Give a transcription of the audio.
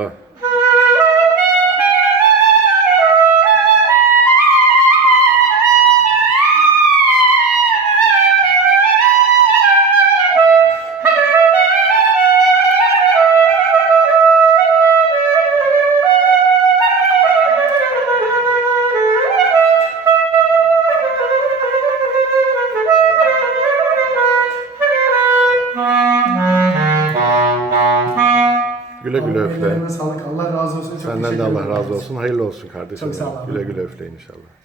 İnşallah. Güle güle üfle. Sağlık. Allah razı olsun. Çok Senden de Allah razı olsun. Hayırlı olsun kardeşim. Çok sağ ol. Güle güle üfleyin inşallah.